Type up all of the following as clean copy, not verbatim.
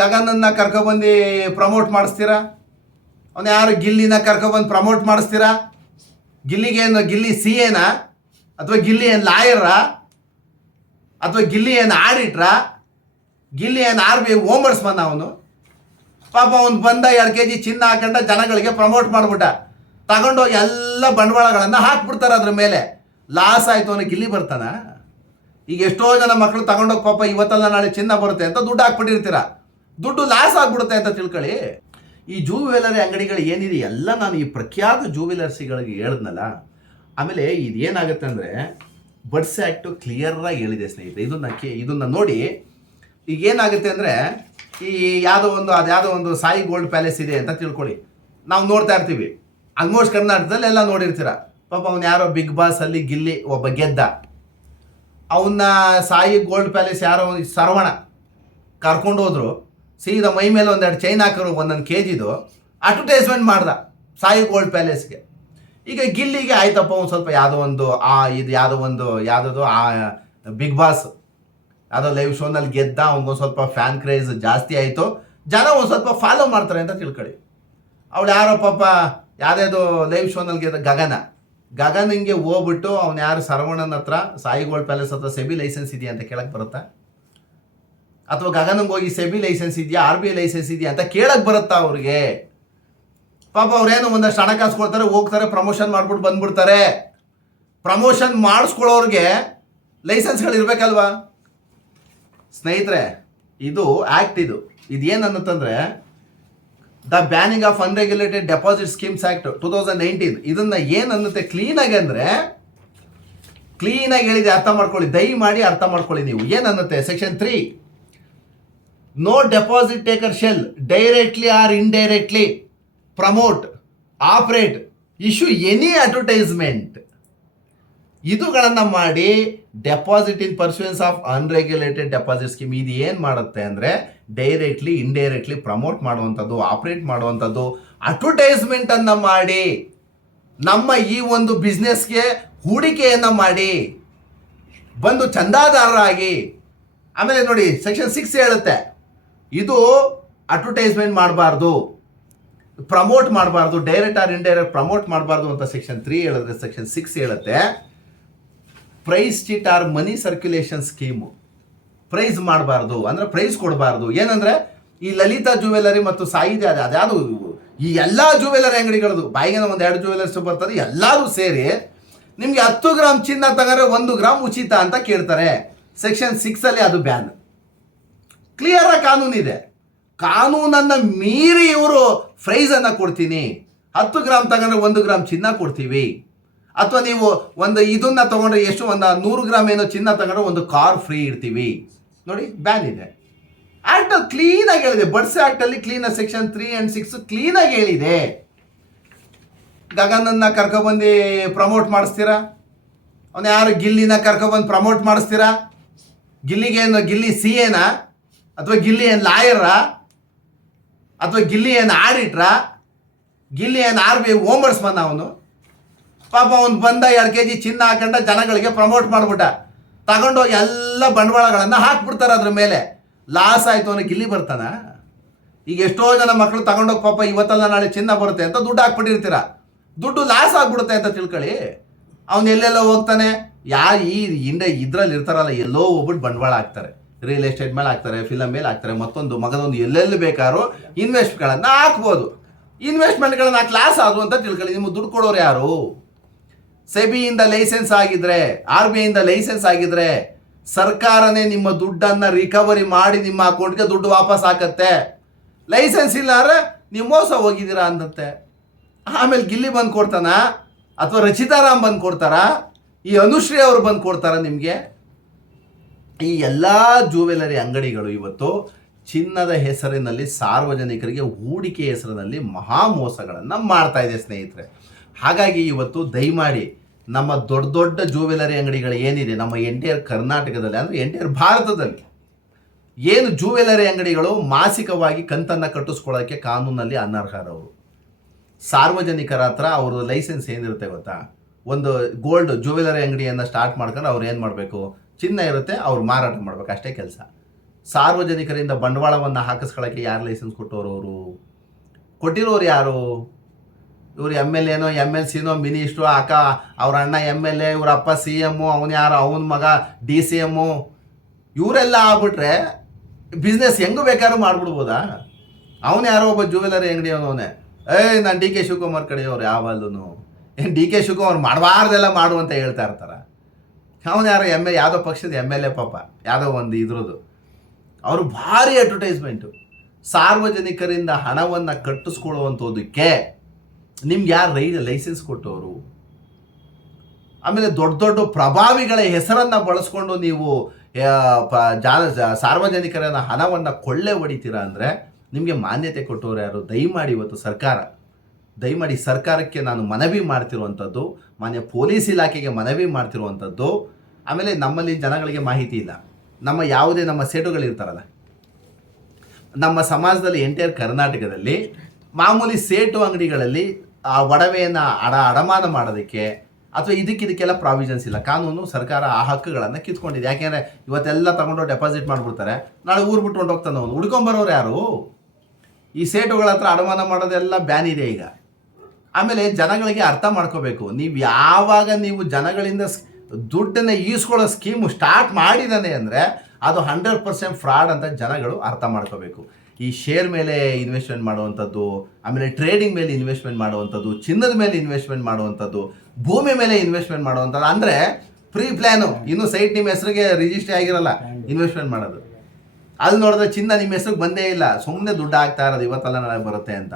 ಗಗನನ್ನ ಕರ್ಕೊಬಂದು promote ಮಾಡಿಸ್ತೀರಾ? ಅವನು ಯಾರು ಗಿಲ್ಲಿನ ಕರ್ಕೊಬಂದು promote ಮಾಡಿಸ್ತೀರಾ? ಗಿಲ್ಲಿಗೇನು Gilli C ಎನಾ, ಅಥವಾ ಗಿಲ್ಲಿ ಏನು ಲಾಯರಾ, ಅಥವಾ ಗಿಲ್ಲಿ ಏನು ಆಡಿಟ್ರಾ, ಗಿಲ್ಲಿ ಏನು RBI ಓಂಬರ್ಸ್ಮನ್? ಅವನು ಪಾಪ ಅವ್ನು ಬಂದ 2 kg ಚಿನ್ನ ಹಾಕೊಂಡ ಜನಗಳಿಗೆ ಪ್ರಮೋಟ್ ಮಾಡಿಬಿಟ್ಟ, ತಗೊಂಡೋಗಿ ಎಲ್ಲ ಬಂಡವಾಳಗಳನ್ನು ಹಾಕ್ಬಿಡ್ತಾರೆ ಅದ್ರ ಮೇಲೆ. ಲಾಸ್ ಆಯಿತು ಅವನಿಗೆ ಗಿಲ್ಲಿ ಬರ್ತಾನ? ಈಗ ಎಷ್ಟೋ ಜನ ಮಕ್ಕಳು ತಗೊಂಡೋಗಿ ಪಾಪ ಇವತ್ತಲ್ಲ ನಾಳೆ ಚಿನ್ನ ಬರುತ್ತೆ ಅಂತ ದುಡ್ಡು ಹಾಕ್ಬಿಟ್ಟಿರ್ತೀರ, ದುಡ್ಡು ಲಾಸ್ ಆಗಿಬಿಡುತ್ತೆ ಅಂತ ತಿಳ್ಕೊಳ್ಳಿ. ಈ ಜೂವೆಲರಿ ಅಂಗಡಿಗಳು ಏನಿದೆ ಎಲ್ಲ ನಾನು ಈ ಪ್ರಖ್ಯಾತ ಜೂವೆಲರ್ಸಿಗಳಿಗೆ ಹೇಳಿದ್ನಲ್ಲ. ಆಮೇಲೆ ಇದೇನಾಗುತ್ತೆ ಅಂದರೆ ಬಡ್ಸ್ ಆ್ಯಕ್ಟು ಕ್ಲಿಯರಾಗಿ ಹೇಳಿದೆ ಸ್ನೇಹಿತರೆ. ಇದನ್ನು ನೋಡಿ ಈಗೇನಾಗುತ್ತೆ ಅಂದರೆ ಈ ಯಾವುದೋ ಒಂದು ಸಾಯಿ ಗೋಲ್ಡ್ ಪ್ಯಾಲೇಸ್ ಇದೆ ಅಂತ ತಿಳ್ಕೊಳ್ಳಿ. ನಾವು ನೋಡ್ತಾ ಇರ್ತೀವಿ, ಆಲ್ಮೋಸ್ಟ್ ಕರ್ನಾಟಕದಲ್ಲಿ ಎಲ್ಲ ನೋಡಿರ್ತೀರ. ಪಾಪ ಅವ್ನು ಯಾರೋ ಬಿಗ್ ಬಾಸ್ ಅಲ್ಲಿ ಗಿಲ್ಲಿ ಒಬ್ಬ ಗೆದ್ದ, ಅವನ್ನ ಸಾಯಿ ಗೋಲ್ಡ್ ಪ್ಯಾಲೇಸ್ ಯಾರೋ ಸರವಣ ಕರ್ಕೊಂಡು ಹೋದ್ರು. ಸೀದಾ ಮೈ ಮೇಲೆ 2 ಚೈನ್ ಹಾಕರು 1 kgದು ಅಡ್ವರ್ಟೈಸ್ಮೆಂಟ್ ಮಾಡ್ದ ಸಾಯಿ ಗೋಲ್ಡ್ ಪ್ಯಾಲೇಸ್ಗೆ. ಈಗ ಗಿಲ್ಲಿಗೆ ಆಯ್ತಪ್ಪ ಒಂದು ಸ್ವಲ್ಪ ಯಾವುದೋ ಬಿಗ್ ಬಾಸ್ ಯಾವುದೋ ಲೈವ್ ಶೋನಲ್ಲಿ ಗೆದ್ದ, ಅವ್ನಿಗೊಂದು ಸ್ವಲ್ಪ ಫ್ಯಾನ್ ಕ್ರೇಜ್ ಜಾಸ್ತಿ ಆಯಿತು, ಜನ ಒಂದು ಸ್ವಲ್ಪ ಫಾಲೋ ಮಾಡ್ತಾರೆ ಅಂತ ತಿಳ್ಕೊಳ್ಳಿ. ಅವಳು ಯಾರೋ ಪಾಪ ಯಾವುದ್ಯಾವುದೋ ಲೈವ್ ಶೋನಲ್ಲಿ ಗೆದ್ದ ಗಗನ್ ಹಿಂಗೆ ಹೋಗ್ಬಿಟ್ಟು ಅವ್ನು ಯಾರು ಸರವಣನ ಹತ್ರ ಸಾಯಿ ಗೋಲ್ಡ್ ಪ್ಯಾಲೇಸ್ ಹತ್ರ ಸೆಬಿ ಲೈಸೆನ್ಸ್ ಇದೆಯಾ ಅಂತ ಕೇಳಕ್ಕೆ ಬರುತ್ತಾ? ಅಥವಾ ಗಗನಂಗೆ ಹೋಗಿ ಸೆಬಿ ಲೈಸೆನ್ಸ್ ಇದೆಯಾ, RBI ಲೈಸೆನ್ಸ್ ಇದೆಯಾ ಅಂತ ಕೇಳಕ್ಕೆ ಬರುತ್ತಾ ಅವ್ರಿಗೆ? ಪಾಪ ಅವ್ರೇನು ಒಂದಷ್ಟು ಹಣಕಾಸು ಕೊಡ್ತಾರೆ, ಹೋಗ್ತಾರೆ, ಪ್ರಮೋಷನ್ ಮಾಡ್ಬಿಟ್ಟು ಬಂದ್ಬಿಡ್ತಾರೆ. ಪ್ರಮೋಷನ್ ಮಾಡಿಸ್ಕೊಳ್ಳೋರಿಗೆ ಲೈಸೆನ್ಸ್ಗಳು ಇರಬೇಕಲ್ವಾ ಸ್ನೇಹಿತರೆ? ಇದು ಆ್ಯಕ್ಟ್, ಇದೇನನ್ನತ್ತಂದರೆ the banning of unregulated deposit schemes act 2019. ಇದನ್ನು ಏನನ್ನುತ್ತೆ ಕ್ಲೀನಾಗಿ ಅಂದರೆ ಕ್ಲೀನಾಗಿ ಹೇಳಿದೆ, ಅರ್ಥ ಮಾಡ್ಕೊಳ್ಳಿ, ದಯಮಾಡಿ ಅರ್ಥ ಮಾಡ್ಕೊಳ್ಳಿ. ನೀವು ಏನನ್ನುತ್ತೆ section 3, no deposit taker shall directly or indirectly promote, operate, issue any advertisement ಇದುಗಳನ್ನು ಮಾಡಿ deposit in pursuance of unregulated deposit scheme. ಇದು ಏನು ಮಾಡುತ್ತೆ ಅಂದರೆ ಡೈರೆಕ್ಟ್ಲಿ ಇಂಡೈರೆಕ್ಟ್ಲಿ ಪ್ರಮೋಟ್ ಮಾಡುವಂಥದ್ದು, ಆಪರೇಟ್ ಮಾಡುವಂಥದ್ದು, ಅಡ್ವರ್ಟೈಸ್ಮೆಂಟನ್ನು ಮಾಡಿ ನಮ್ಮ ಈ ಒಂದು ಬಿಸ್ನೆಸ್ಗೆ ಹೂಡಿಕೆಯನ್ನು ಮಾಡಿ ಬಂದು ಚಂದಾದಾರರಾಗಿ. ಆಮೇಲೆ ನೋಡಿ ಸೆಕ್ಷನ್ 6 ಹೇಳುತ್ತೆ, ಇದು ಅಡ್ವರ್ಟೈಸ್ಮೆಂಟ್ ಮಾಡಬಾರ್ದು, ಪ್ರಮೋಟ್ ಮಾಡಬಾರ್ದು, ಡೈರೆಕ್ಟ್ ಆರ್ ಇಂಡೈರೆಕ್ಟ್ ಪ್ರಮೋಟ್ ಮಾಡಬಾರ್ದು ಅಂತ ಸೆಕ್ಷನ್ 3 ಹೇಳಿದ್ರೆ ಸೆಕ್ಷನ್ 6 ಹೇಳುತ್ತೆ ಪ್ರೈಸ್ ಚೀಟ್ ಆರ್ ಮನಿ ಸರ್ಕ್ಯುಲೇಷನ್ ಸ್ಕೀಮು. ಪ್ರೈಸ್ ಮಾಡಬಾರ್ದು ಅಂದರೆ ಪ್ರೈಸ್ ಕೊಡಬಾರ್ದು. ಏನಂದರೆ ಈ ಲಲಿತಾ ಜುವೆಲರಿ ಮತ್ತು ಸಾಯಿದೆ ಅದ್ಯಾವುದು ಈ ಎಲ್ಲ ಜುವೆಲರಿ ಅಂಗಡಿಗಳದು ಬಾಯಿಗೆ 1-2 ಜುವೆಲರ್ಸ್ ಬರ್ತದೆ, ಎಲ್ಲರೂ ಸೇರಿ ನಿಮಗೆ 10 ಗ್ರಾಮ್ ಚಿನ್ನ ತಗೊಂಡ್ರೆ 1 ಗ್ರಾಮ್ ಉಚಿತ ಅಂತ ಕೇಳ್ತಾರೆ. ಸೆಕ್ಷನ್ 6 ಅದು ಬ್ಯಾನ್. ಕ್ಲಿಯರಾಗಿ ಕಾನೂನಿದೆ. ಕಾನೂನನ್ನು ಮೀರಿ ಇವರು ಪ್ರೈಸನ್ನು ಕೊಡ್ತೀನಿ, 10 ಗ್ರಾಮ್ ತಗೊಂಡ್ರೆ 1 ಗ್ರಾಮ್ ಚಿನ್ನ ಕೊಡ್ತೀವಿ, ಅಥವಾ ನೀವು ಇದನ್ನು ತೊಗೊಂಡ್ರೆ ಎಷ್ಟು 100 ಗ್ರಾಮ್ ಏನೋ ಚಿನ್ನ ತಗೊಂಡ್ರೆ 1 ಕಾರ್ ಫ್ರೀ ಇಡ್ತೀವಿ. ನೋಡಿ ಬ್ಯಾನ್ ಇದೆ. ಆ್ಯಕ್ಟ್ ಕ್ಲೀನಾಗಿ ಹೇಳಿದೆ, ಬಡ್ಸ್ ಆ್ಯಕ್ಟಲ್ಲಿ ಕ್ಲೀನಾಗಿ ಸೆಕ್ಷನ್ 3 and 6 ಕ್ಲೀನಾಗಿ ಹೇಳಿದೆ. ಗಗನನ್ನ ಕರ್ಕೊಬಂದು ಪ್ರಮೋಟ್ ಮಾಡಿಸ್ತೀರಾ? ಅವನು ಯಾರು ಗಿಲ್ಲಿನ ಕರ್ಕೊಬಂದು ಪ್ರಮೋಟ್ ಮಾಡಿಸ್ತೀರಾ? ಗಿಲ್ಲಿಗೇನು ಗಿಲ್ಲಿ ಸಿ ಎನಾ, ಅಥವಾ ಗಿಲ್ಲಿ ಏನು ಲಾಯರಾ, ಅಥವಾ ಗಿಲ್ಲಿ ಏನು ಆಡಿಟ್ರಾ, ಗಿಲ್ಲಿ ಏನು RBI ಓಂಬರ್ಸ್ಮನ್? ಅವನು ಪಾಪ ಅವ್ನು ಬಂದ 2 kg ಚಿನ್ನ ಹಾಕೊಂಡ ಜನಗಳಿಗೆ ಪ್ರಮೋಟ್ ಮಾಡಿಬಿಟ್ಟ, ತಗೊಂಡೋಗಿ ಎಲ್ಲ ಬಂಡವಾಳಗಳನ್ನು ಹಾಕ್ಬಿಡ್ತಾರೆ ಅದ್ರ ಮೇಲೆ. ಲಾಸ್ ಆಯಿತು ಅವನಿಗೆ ಗಿಲ್ಲಿ ಬರ್ತಾನ? ಈಗ ಎಷ್ಟೋ ಜನ ಮಕ್ಕಳು ತಗೊಂಡೋಗಿ ಪಾಪ ಇವತ್ತಲ್ಲ ನಾಳೆ ಚಿನ್ನ ಬರುತ್ತೆ ಅಂತ ದುಡ್ಡು ಹಾಕ್ಬಿಟ್ಟಿರ್ತೀರ, ದುಡ್ಡು ಲಾಸ್ ಆಗಿಬಿಡುತ್ತೆ ಅಂತ ತಿಳ್ಕೊಳ್ಳಿ. ಅವನು ಎಲ್ಲೆಲ್ಲೋ ಹೋಗ್ತಾನೆ, ಇದ್ರಲ್ಲಿ ಇರ್ತಾರಲ್ಲ, ಎಲ್ಲೋ ಹೋಗ್ಬಿಟ್ಟು ಬಂಡವಾಳ ಹಾಕ್ತಾರೆ, ರಿಯಲ್ ಎಸ್ಟೇಟ್ ಮೇಲೆ ಹಾಕ್ತಾರೆ, ಫಿಲಮ್ ಮೇಲೆ ಹಾಕ್ತಾರೆ, ಮಗದೊಂದು ಎಲ್ಲೆಲ್ಲಿ ಬೇಕಾದ್ರೂ ಇನ್ವೆಸ್ಟ್ಗಳನ್ನು ಹಾಕ್ಬೋದು. ಇನ್ವೆಸ್ಟ್ಮೆಂಟ್ಗಳನ್ನು ಹಾಕಿ ಲಾಸ್ ಆದವು ಅಂತ ತಿಳ್ಕೊಳ್ಳಿ. ನಿಮಗೆ ದುಡ್ಡು ಕೊಡೋರು ಯಾರು? ಸೆಬಿಯಿಂದ ಲೈಸೆನ್ಸ್ ಆಗಿದ್ರೆ, RBIಯಿಂದ ಲೈಸೆನ್ಸ್ ಆಗಿದ್ರೆ ಸರ್ಕಾರನೇ ನಿಮ್ಮ ದುಡ್ಡನ್ನು ರಿಕವರಿ ಮಾಡಿ ನಿಮ್ಮ ಅಕೌಂಟ್ಗೆ ದುಡ್ಡು ವಾಪಸ್ ಹಾಕತ್ತೆ. ಲೈಸೆನ್ಸ್ ಇಲ್ಲ ಅಂದರೆ ನೀವು ಮೋಸ ಹೋಗಿದ್ದೀರಾ ಅಂದತ್ತೆ. ಆಮೇಲೆ ಗಿಲ್ಲಿ ಬಂದು ಕೊಡ್ತಾನ, ಅಥವಾ ರಚಿತಾರಾಮ್ ಬಂದು ಕೊಡ್ತಾರಾ, ಈ ಅನುಶ್ರೀ ಅವರು ಬಂದು ಕೊಡ್ತಾರ ನಿಮಗೆ? ಈ ಎಲ್ಲ ಜುವೆಲರಿ ಅಂಗಡಿಗಳು ಇವತ್ತು ಚಿನ್ನದ ಹೆಸರಿನಲ್ಲಿ ಸಾರ್ವಜನಿಕರಿಗೆ ಹೂಡಿಕೆ ಹೆಸರಿನಲ್ಲಿ ಮಹಾ ಮೋಸಗಳನ್ನು ಮಾಡ್ತಾ ಇದೆ ಸ್ನೇಹಿತರೆ. ಹಾಗಾಗಿ ಇವತ್ತು ದಯಮಾಡಿ ನಮ್ಮ ದೊಡ್ಡ ದೊಡ್ಡ ಜುವೆಲರಿ ಅಂಗಡಿಗಳು ಏನಿದೆ ನಮ್ಮ ಎಂಟೈರ್ ಕರ್ನಾಟಕದಲ್ಲಿ, ಅಂದರೆ ಎಂಟೈರ್ ಭಾರತದಲ್ಲಿ ಏನು ಜುವೆಲರಿ ಅಂಗಡಿಗಳು ಮಾಸಿಕವಾಗಿ ಕಂತನ್ನು ಕಟ್ಟಿಸ್ಕೊಳ್ಳೋಕ್ಕೆ ಕಾನೂನಲ್ಲಿ ಅನರ್ಹರವರು. ಸಾರ್ವಜನಿಕರ ಹತ್ರ ಅವ್ರ ಲೈಸೆನ್ಸ್ ಏನಿರುತ್ತೆ ಗೊತ್ತಾ? ಒಂದು ಗೋಲ್ಡ್ ಜುವೆಲರಿ ಅಂಗಡಿಯನ್ನು ಸ್ಟಾರ್ಟ್ ಮಾಡ್ಕೊಂಡು ಅವ್ರು ಏನು ಮಾಡಬೇಕು, ಚಿನ್ನ ಇರುತ್ತೆ, ಅವ್ರು ಮಾರಾಟ ಮಾಡಬೇಕು, ಅಷ್ಟೇ ಕೆಲಸ. ಸಾರ್ವಜನಿಕರಿಂದ ಬಂಡವಾಳವನ್ನು ಹಾಕಿಸ್ಕೊಳ್ಳೋಕ್ಕೆ ಯಾರು ಲೈಸೆನ್ಸ್ ಕೊಟ್ಟವರು? ಅವರು ಕೊಟ್ಟಿರೋರು ಯಾರು? ಇವ್ರು MLA MLCನೋ ಮಿನಿಸ್ಟ್ರು, ಅವ್ರ ಅಣ್ಣ MLA, ಇವ್ರ ಅಪ್ಪ CM, ಅವನು ಯಾರು, ಅವನ ಮಗ DCM, ಇವರೆಲ್ಲ ಆಗ್ಬಿಟ್ರೆ ಬಿಸ್ನೆಸ್ ಹೆಂಗೆ ಬೇಕಾದ್ರೂ ಮಾಡ್ಬಿಡ್ಬೋದಾ? ಅವನು ಯಾರೋ ಒಬ್ಬ ಜ್ಯುವೆಲರಿ ಅಂಗಡಿ ಅವನವನೇ, ನಾನು DK ಶಿವಕುಮಾರ್ ಕಡೆಯವ್ರು ಯಾವಲ್ಲೂ ಏನು DK ಶಿವಕುಮಾರ್ ಮಾಡಬಾರ್ದೆಲ್ಲ ಮಾಡು ಅಂತ ಹೇಳ್ತಾ ಇರ್ತಾರೆ. ಅವನು ಯಾರೋ ಯಾವುದೋ ಪಕ್ಷದ MLA ಪಾಪ, ಯಾವುದೋ ಒಂದು ಇದ್ರದ್ದು, ಅವರು ಭಾರಿ ಅಡ್ವರ್ಟೈಸ್ಮೆಂಟು. ಸಾರ್ವಜನಿಕರಿಂದ ಹಣವನ್ನು ಕಟ್ಟಿಸ್ಕೊಳ್ಳುವಂಥದ್ದಕ್ಕೆ ನಿಮ್ಗೆ ಯಾರು ಲೈಸೆನ್ಸ್ ಕೊಟ್ಟವರು? ಆಮೇಲೆ ದೊಡ್ಡ ದೊಡ್ಡ ಪ್ರಭಾವಿಗಳ ಹೆಸರನ್ನು ಬಳಸ್ಕೊಂಡು ನೀವು ಸಾರ್ವಜನಿಕರ ಹಣವನ್ನು ಕೊಳ್ಳೆ ಹೊಡಿತೀರಾ ಅಂದರೆ ನಿಮಗೆ ಮಾನ್ಯತೆ ಕೊಟ್ಟವರು ಯಾರು? ದಯಮಾಡಿ ಇವತ್ತು ದಯಮಾಡಿ ಸರ್ಕಾರಕ್ಕೆ ನಾನು ಮನವಿ ಮಾಡ್ತಿರುವಂಥದ್ದು, ಮಾನ್ಯ ಪೊಲೀಸ್ ಇಲಾಖೆಗೆ ಮನವಿ ಮಾಡ್ತಿರುವಂಥದ್ದು. ಆಮೇಲೆ ನಮ್ಮಲ್ಲಿ ಜನಗಳಿಗೆ ಮಾಹಿತಿ ಇಲ್ಲ. ನಮ್ಮ ಸೇಟುಗಳಿರ್ತಾರಲ್ಲ, ನಮ್ಮ ಸಮಾಜದಲ್ಲಿ ಎಂಟೈರ್ ಕರ್ನಾಟಕದಲ್ಲಿ ಮಾಮೂಲಿ ಸೇಟು ಅಂಗಡಿಗಳಲ್ಲಿ ಆ ಒಡವೆಯನ್ನು ಅಡಮಾನ ಮಾಡೋದಕ್ಕೆ ಅಥವಾ ಇದಕ್ಕೆಲ್ಲ ಪ್ರಾವಿಷನ್ಸ್ ಇಲ್ಲ. ಕಾನೂನು ಸರ್ಕಾರ ಆ ಹಕ್ಕುಗಳನ್ನು ಕಿತ್ಕೊಂಡಿದೆ. ಯಾಕೆಂದರೆ ಇವತ್ತೆಲ್ಲ ತಗೊಂಡು ಡೆಪಾಸಿಟ್ ಮಾಡಿಬಿಡ್ತಾರೆ, ನಾಳೆ ಊರು ಬಿಟ್ಟು ಹೊಂಟೋಗ್ತಾನೆ ಅವನು. ಹುಡ್ಕೊಂಬರೋರು ಯಾರು? ಈ ಸೇಟುಗಳ ಹತ್ರ ಅಡಮಾನ ಮಾಡೋದೆಲ್ಲ ಬ್ಯಾನ್ ಇದೆ ಈಗ. ಆಮೇಲೆ ಜನಗಳಿಗೆ ಅರ್ಥ ಮಾಡ್ಕೋಬೇಕು, ನೀವು ಜನಗಳಿಂದ ದುಡ್ಡನ್ನು ಈಸ್ಕೊಳ್ಳೋ ಸ್ಕೀಮು ಸ್ಟಾರ್ಟ್ ಮಾಡಿದ್ದಾನೆ ಅಂದರೆ ಅದು 100% ಫ್ರಾಡ್ ಅಂತ ಜನಗಳು ಅರ್ಥ ಮಾಡ್ಕೋಬೇಕು. ಈ ಶೇರ್ ಮೇಲೆ ಇನ್ವೆಸ್ಟ್ಮೆಂಟ್ ಮಾಡುವಂಥದ್ದು, ಆಮೇಲೆ ಟ್ರೇಡಿಂಗ್ ಮೇಲೆ ಇನ್ವೆಸ್ಟ್ಮೆಂಟ್ ಮಾಡುವಂಥದ್ದು, ಚಿನ್ನದ ಮೇಲೆ ಇನ್ವೆಸ್ಟ್ಮೆಂಟ್ ಮಾಡುವಂಥದ್ದು, ಭೂಮಿ ಮೇಲೆ ಇನ್ವೆಸ್ಟ್ಮೆಂಟ್ ಮಾಡುವಂಥದ್ದು, ಅಂದರೆ ಪ್ರೀ ಪ್ಲ್ಯಾನು, ಇನ್ನೂ ಸೈಟ್ ನಿಮ್ಮ ಹೆಸರಿಗೆ ರಿಜಿಸ್ಟ್ರಿ ಆಗಿರಲ್ಲ ಇನ್ವೆಸ್ಟ್ಮೆಂಟ್ ಮಾಡೋದು. ಅಲ್ಲಿ ನೋಡಿದ್ರೆ ಚಿನ್ನ ನಿಮ್ಮ ಹೆಸರಿಗೆ ಬಂದೇ ಇಲ್ಲ, ಸುಮ್ಮನೆ ದುಡ್ಡು ಆಗ್ತಾ ಇರೋದು, ಇವತ್ತೆಲ್ಲ ನಾಳೆ ಬರುತ್ತೆ ಅಂತ.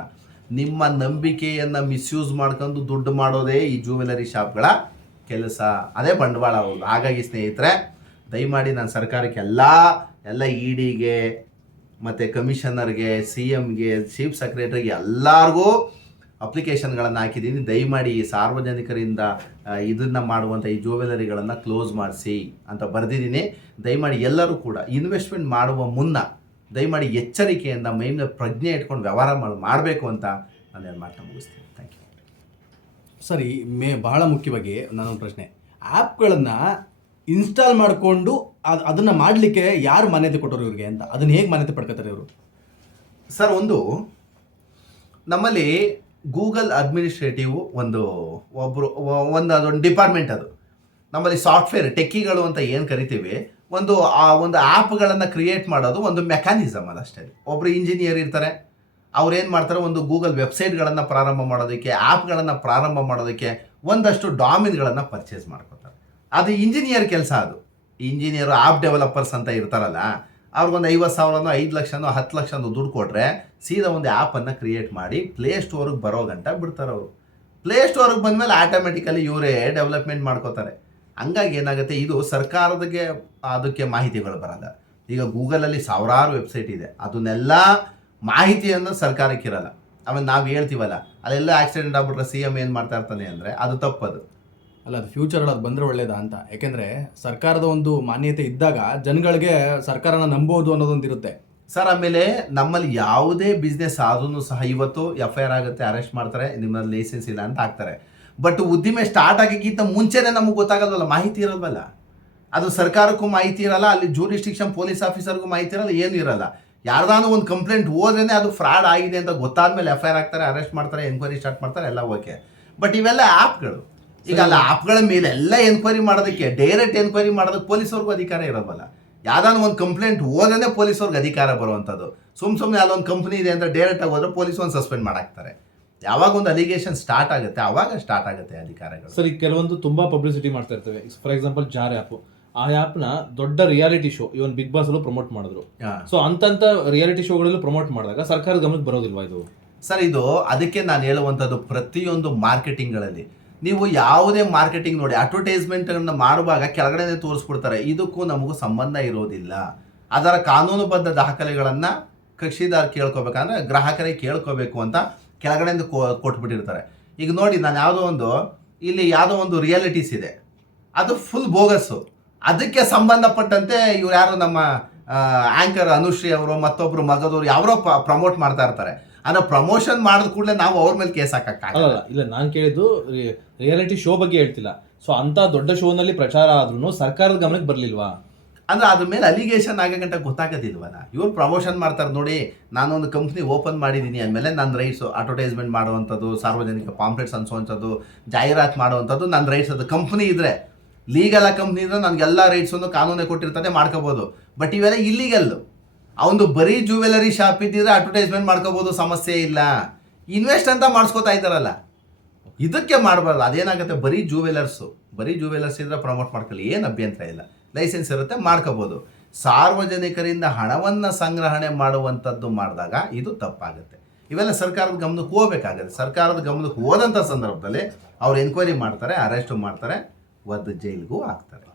ನಿಮ್ಮ ನಂಬಿಕೆಯನ್ನು ಮಿಸ್ಯೂಸ್ ಮಾಡ್ಕೊಂಡು ದುಡ್ಡು ಮಾಡೋದೇ ಈ ಜ್ಯುವೆಲರಿ ಶಾಪ್ಗಳ ಕೆಲಸ. ಅದೇ ಬಂಡವಾಳ ಅವ್ರದ್ದು. ಹಾಗಾಗಿ ಸ್ನೇಹಿತರೆ, ದಯಮಾಡಿ ನಾನು ಸರ್ಕಾರಕ್ಕೆ ಎಲ್ಲ EDಗೆ ಮತ್ತು ಕಮಿಷನರ್ಗೆ, CMಗೆ, ಚೀಫ್ ಸೆಕ್ರೆಟರಿಗೆ ಎಲ್ಲರಿಗೂ ಅಪ್ಲಿಕೇಶನ್ಗಳನ್ನು ಹಾಕಿದ್ದೀನಿ. ದಯಮಾಡಿ ಈ ಸಾರ್ವಜನಿಕರಿಂದ ಇದನ್ನು ಮಾಡುವಂಥ ಈ ಜ್ಯುವೆಲರಿಗಳನ್ನು ಕ್ಲೋಸ್ ಮಾಡಿಸಿ ಅಂತ ಬರೆದಿದ್ದೀನಿ. ದಯಮಾಡಿ ಎಲ್ಲರೂ ಕೂಡ ಇನ್ವೆಸ್ಟ್ಮೆಂಟ್ ಮಾಡುವ ಮುನ್ನ ದಯಮಾಡಿ ಎಚ್ಚರಿಕೆಯಿಂದ ಮೈನ ಪ್ರಜ್ಞೆ ಇಟ್ಕೊಂಡು ವ್ಯವಹಾರ ಮಾಡಬೇಕು ಅಂತ ನಾನು ಮಾತನ್ನ ಮುಗಿಸ್ತೀನಿ. Thank you. ಸರಿ, ಬಹಳ ಮುಖ್ಯವಾಗಿ ನಾನೊಂದು ಪ್ರಶ್ನೆ, ಆ್ಯಪ್ಗಳನ್ನು ಇನ್ಸ್ಟಾಲ್ ಮಾಡಿಕೊಂಡು ಅದನ್ನು ಮಾಡಲಿಕ್ಕೆ ಯಾರು ಮಾನ್ಯತೆ ಕೊಟ್ಟರು ಇವ್ರಿಗೆ ಅಂತ? ಅದನ್ನು ಹೇಗೆ ಮಾನ್ಯತೆ ಪಡ್ಕೋತಾರೆ ಇವರು? ಸರ್, ನಮ್ಮಲ್ಲಿ ಗೂಗಲ್ ಅಡ್ಮಿನಿಸ್ಟ್ರೇಟಿವ್ ಅದೊಂದು ಡಿಪಾರ್ಟ್ಮೆಂಟ್. ಅದು ನಮ್ಮಲ್ಲಿ ಸಾಫ್ಟ್ವೇರ್ ಟೆಕ್ಕಿಗಳು ಅಂತ ಏನು ಕರಿತೀವಿ, ಒಂದು ಆ್ಯಪ್ಗಳನ್ನು ಕ್ರಿಯೇಟ್ ಮಾಡೋದು ಒಂದು ಮೆಕ್ಯಾನಿಸಮ್ ಅದಷ್ಟೇ. ಒಬ್ಬರು ಇಂಜಿನಿಯರ್ ಇರ್ತಾರೆ, ಅವ್ರೇನು ಮಾಡ್ತಾರೆ, ಒಂದು ಗೂಗಲ್ ವೆಬ್ಸೈಟ್ಗಳನ್ನು ಪ್ರಾರಂಭ ಮಾಡೋದಕ್ಕೆ, ಆ್ಯಪ್ಗಳನ್ನು ಪ್ರಾರಂಭ ಮಾಡೋದಕ್ಕೆ ಒಂದಷ್ಟು ಡಾಮಿನ್ಗಳನ್ನು ಪರ್ಚೇಸ್ ಮಾಡ್ಕೊತಾರೆ. ಅದು ಇಂಜಿನಿಯರ್ ಕೆಲಸ. ಅದು ಇಂಜಿನಿಯರು ಆ್ಯಪ್ ಡೆವಲಪರ್ಸ್ ಅಂತ ಇರ್ತಾರಲ್ಲ, ಅವ್ರಿಗೊಂದು 50,000 5 ಲಕ್ಷನೋ 10 ಲಕ್ಷನೋ ದುಡ್ಡು ಕೊಟ್ಟರೆ ಸೀದಾ ಒಂದು ಆ್ಯಪನ್ನು ಕ್ರಿಯೇಟ್ ಮಾಡಿ ಪ್ಲೇಸ್ಟೋರಿಗೆ ಬರೋ ಗಂಟ ಬಿಡ್ತಾರೆ ಅವರು. ಪ್ಲೇಸ್ಟೋರಿಗೆ ಬಂದಮೇಲೆ ಆಟೋಮೆಟಿಕಲಿ ಇವರೇ ಡೆವಲಪ್ಮೆಂಟ್ ಮಾಡ್ಕೋತಾರೆ. ಹಂಗಾಗಿ ಏನಾಗುತ್ತೆ, ಇದು ಸರ್ಕಾರದಾಗೆ ಅದಕ್ಕೆ ಮಾಹಿತಿಗಳು ಬರಲ್ಲ. ಈಗ ಗೂಗಲಲ್ಲಿ ಸಾವಿರಾರು ವೆಬ್ಸೈಟ್ ಇದೆ, ಅದನ್ನೆಲ್ಲ ಮಾಹಿತಿಯನ್ನು ಸರ್ಕಾರಕ್ಕೆ ಇರಲ್ಲ. ಆಮೇಲೆ ನಾವು ಹೇಳ್ತೀವಲ್ಲ, ಅಲ್ಲೆಲ್ಲ ಆಕ್ಸಿಡೆಂಟ್ ಆಗ್ಬಿಟ್ರೆ CM ಏನು ಮಾಡ್ತಾ ಇರ್ತಾನೆ ಅಂದರೆ ಅದು ತಪ್ಪದು. ಅಲ್ಲ, ಅದು ಫ್ಯೂಚರಲ್ಲಿ ಅದು ಬಂದರೆ ಒಳ್ಳೇದಾ ಅಂತ. ಯಾಕೆಂದರೆ ಸರ್ಕಾರದ ಒಂದು ಮಾನ್ಯತೆ ಇದ್ದಾಗ ಜನಗಳಿಗೆ ಸರ್ಕಾರನ ನಂಬೋದು ಅನ್ನೋದೊಂದು ಇರುತ್ತೆ ಸರ್. ಆಮೇಲೆ ನಮ್ಮಲ್ಲಿ ಯಾವುದೇ ಬಿಸ್ನೆಸ್ ಆದ್ರೂ ಸಹ ಇವತ್ತು FIR ಆಗುತ್ತೆ, ಅರೆಸ್ಟ್ ಮಾಡ್ತಾರೆ, ನಿಮ್ಮಲ್ಲಿ ಲೈಸೆನ್ಸ್ ಇಲ್ಲ ಅಂತ ಹಾಕ್ತಾರೆ. ಬಟ್ ಉದ್ದಿಮೆ ಸ್ಟಾರ್ಟ್ ಆಗಿಕ್ಕಿಂತ ಮುಂಚೆನೇ ನಮಗೆ ಗೊತ್ತಾಗಲ್ವಲ್ಲ, ಮಾಹಿತಿ ಇರಲ್ವಲ್ಲ. ಅದು ಸರ್ಕಾರಕ್ಕೂ ಮಾಹಿತಿ ಇರಲ್ಲ, ಅಲ್ಲಿ ಜೂರಿಸ್ಟಿಕ್ಷನ್ ಪೊಲೀಸ್ ಆಫೀಸರ್ಗೂ ಮಾಹಿತಿ ಇರಲ್ಲ, ಏನೂ ಇರಲ್ಲ. ಯಾರ್ದಾನು ಒಂದು ಕಂಪ್ಲೇಂಟ್ ಹೋದ್ರೇ ಅದು ಫ್ರಾಡ್ ಆಗಿದೆ ಅಂತ ಗೊತ್ತಾದ್ಮೇಲೆ FIR ಆಗ್ತಾರೆ, ಅರೆಸ್ಟ್ ಮಾಡ್ತಾರೆ, ಎನ್ಕ್ವೈರಿ ಸ್ಟಾರ್ಟ್ ಮಾಡ್ತಾರೆ, ಎಲ್ಲ ಓಕೆ. ಬಟ್ ಇವೆಲ್ಲ ಆ್ಯಪ್ಗಳು. ಈಗ ಅಲ್ಲ, ಆ್ಯಪ್ಗಳ ಮೇಲೆ ಎಲ್ಲ ಎನ್ಕ್ವೈರಿ ಮಾಡೋದಕ್ಕೆ, ಡೈರೆಕ್ಟ್ ಎನ್ಕ್ವೈರಿ ಮಾಡೋದಕ್ಕೆ ಪೊಲೀಸವ್ರಿಗೂ ಅಧಿಕಾರ ಇರೋಲ್ವಲ್ಲ. ಯಾವ್ದಾನ ಒಂದು ಕಂಪ್ಲೇಂಟ್ ಹೋದ್ರೆ ಪೊಲೀಸವ್ರಿಗೆ ಅಧಿಕಾರ ಬರುವಂಥದ್ದು. ಸುಮ್ಮನೆ ಅಲ್ಲೊಂದು ಕಂಪ್ನಿ ಇದೆ ಅಂತ ಡೈರೆಕ್ಟಾಗಿ ಹೋದ್ರೆ ಪೊಲೀಸ್ ಒಂದು ಸಸ್ಪೆಂಡ್ ಮಾಡಾಕ್ತಾರೆ. ಯಾವಾಗ ಒಂದು ಅಲಿಗೇಷನ್ ಸ್ಟಾರ್ಟ್ ಆಗುತ್ತೆ ಆವಾಗ ಸ್ಟಾರ್ಟ್ ಆಗುತ್ತೆ ಅಧಿಕಾರಗಳು. ಸರ್, ಈಗ ಕೆಲವೊಂದು ತುಂಬಾ ಪಬ್ಲಿಸಿಟಿ ಮಾಡ್ತಾ ಇರ್ತೇವೆ. ಫಾರ್ ಎಕ್ಸಾಂಪಲ್ ಜಾರ್ ಆ್ಯಪ್, ಆ ಆ್ಯಪ್ನ ದೊಡ್ಡ ರಿಯಾಲಿಟಿ ಶೋ ಇವನ್ ಬಿಗ್ ಬಾಸ್ ಅಲ್ಲೂ ಪ್ರಮೋಟ್ ಮಾಡಿದ್ರು. ಸೊ ಅಂತಂತ ರಿಯಾಲಿಟಿ ಶೋಗಳಲ್ಲೂ ಪ್ರಮೋಟ್ ಮಾಡಿದಾಗ ಸರ್ಕಾರದ ಗಮನಕ್ಕೆ ಬರೋದಿಲ್ವಾ ಇದು? ಸರ್, ಇದು ಅದಕ್ಕೆ ನಾನು ಹೇಳುವಂಥದ್ದು, ಪ್ರತಿಯೊಂದು ಮಾರ್ಕೆಟಿಂಗ್ಗಳಲ್ಲಿ ನೀವು ಯಾವುದೇ ಮಾರ್ಕೆಟಿಂಗ್ ನೋಡಿ, ಅಡ್ವರ್ಟೈಸ್ಮೆಂಟ್ಗಳನ್ನು ಮಾಡುವಾಗ ಕೆಳಗಡೆ ತೋರಿಸ್ಬಿಡ್ತಾರೆ, ಇದಕ್ಕೂ ನಮಗೂ ಸಂಬಂಧ ಇರೋದಿಲ್ಲ. ಅದರ ಕಾನೂನುಬದ್ಧ ದಾಖಲೆಗಳನ್ನು ಕಕ್ಷಿದಾರ ಕೇಳ್ಕೊಬೇಕಂದ್ರೆ ಗ್ರಾಹಕರಿಗೆ ಕೇಳ್ಕೋಬೇಕು ಅಂತ ಕೆಳಗಡೆಯಿಂದ ಕೊಟ್ಬಿಟ್ಟಿರ್ತಾರೆ. ಈಗ ನೋಡಿ, ನಾನು ಯಾವುದೋ ಒಂದು ರಿಯಾಲಿಟೀಸ್ ಇದೆ, ಅದು ಫುಲ್ ಬೋಗಸ್ಸು. ಅದಕ್ಕೆ ಸಂಬಂಧಪಟ್ಟಂತೆ ಇವ್ರು ಯಾರು ನಮ್ಮ ಆ್ಯಂಕರ್ ಅನುಶ್ರೀ ಅವರು ಮತ್ತೊಬ್ಬರು ಮಗದವರು ಯಾರೋ ಪ್ರಮೋಟ್ ಮಾಡ್ತಾ ಇರ್ತಾರೆ. ಅಂದರೆ ಪ್ರಮೋಷನ್ ಮಾಡಿದ ಕೂಡಲೇ ನಾವು ಅವ್ರ ಮೇಲೆ ಕೇಸ್ ಹಾಕಕ್ಕಾಗಲ್ಲ. ಇಲ್ಲ, ನಾನು ಕೇಳಿದ್ದು ರಿಯಾಲಿಟಿ ಶೋ ಬಗ್ಗೆ ಹೇಳ್ತಿಲ್ಲ. ಸೊ ಅಂತ ದೊಡ್ಡ ಶೋನಲ್ಲಿ ಪ್ರಚಾರ ಆದ್ರೂ ಸರ್ಕಾರದ ಗಮನಕ್ಕೆ ಬರಲಿಲ್ವಾ? ಅಂದ್ರೆ ಅದ್ರ ಮೇಲೆ ಅಲಿಗೇಷನ್ ಆಗಂಟ ಗೊತ್ತಾಗೋದಿಲ್ವಲ್ಲ. ಇವ್ರು ಪ್ರಮೋಷನ್ ಮಾಡ್ತಾರೆ ನೋಡಿ, ನಾನೊಂದು ಕಂಪ್ನಿ ಓಪನ್ ಮಾಡಿದ್ದೀನಿ ಅಂದಮೇಲೆ ನನ್ನ ರೈಟ್ಸು ಅಡ್ವರ್ಟೈಸ್ಮೆಂಟ್ ಮಾಡುವಂಥದ್ದು, ಸಾರ್ವಜನಿಕ ಪಾಂಪ್ಲೆಟ್ಸ್ ಅನ್ಸೋವಂಥದ್ದು, ಜಾಹೀರಾತು ಮಾಡುವಂಥದ್ದು ನನ್ನ ರೈಟ್ಸ್. ಅದು ಕಂಪ್ನಿ ಇದ್ದರೆ, ಲೀಗಲ್ ಕಂಪ್ನಿ ಇದ್ರೆ ನನಗೆಲ್ಲ ರೈಟ್ಸನ್ನು ಕಾನೂನೇ ಕೊಟ್ಟಿರ್ತದೆ, ಮಾಡ್ಕೋಬೋದು. ಬಟ್ ಇವೆಲ್ಲ ಇಲ್ಲಿಗಲ್ಲು. ಅವನು ಬರೀ ಜ್ಯುವೆಲರಿ ಶಾಪ್ ಇದ್ದಿದ್ರೆ ಅಡ್ವರ್ಟೈಸ್ಮೆಂಟ್ ಮಾಡ್ಕೋಬೋದು, ಸಮಸ್ಯೆ ಇಲ್ಲ. ಇನ್ವೆಸ್ಟ್ ಅಂತ ಮಾಡಿಸ್ಕೋತಾ ಇದ್ದಾರಲ್ಲ, ಇದಕ್ಕೆ ಮಾಡಬಾರ್ದು. ಅದೇನಾಗುತ್ತೆ, ಬರೀ ಜ್ಯುವೆಲರ್ಸ್ ಇದ್ರೆ ಪ್ರಮೋಟ್ ಮಾಡ್ಕೊಳ್ಳಿ, ಏನು ಅಭ್ಯಂತರ ಇಲ್ಲ. ಲೈಸೆನ್ಸ್ ಇರುತ್ತೆ, ಮಾಡ್ಕೋಬೋದು. ಸಾರ್ವಜನಿಕರಿಂದ ಹಣವನ್ನು ಸಂಗ್ರಹಣೆ ಮಾಡುವಂಥದ್ದು ಮಾಡಿದಾಗ ಇದು ತಪ್ಪಾಗುತ್ತೆ. ಇವೆಲ್ಲ ಸರ್ಕಾರದ ಗಮನಕ್ಕೆ ಹೋಗ್ಬೇಕಾಗುತ್ತೆ. ಸರ್ಕಾರದ ಗಮನಕ್ಕೆ ಹೋದಂಥ ಸಂದರ್ಭದಲ್ಲಿ ಅವ್ರು ಎನ್ಕ್ವೈರಿ ಮಾಡ್ತಾರೆ, ಅರೆಸ್ಟು ಮಾಡ್ತಾರೆ, ಒದ್ದು ಜೈಲಿಗೂ ಹಾಕ್ತಾರೆ.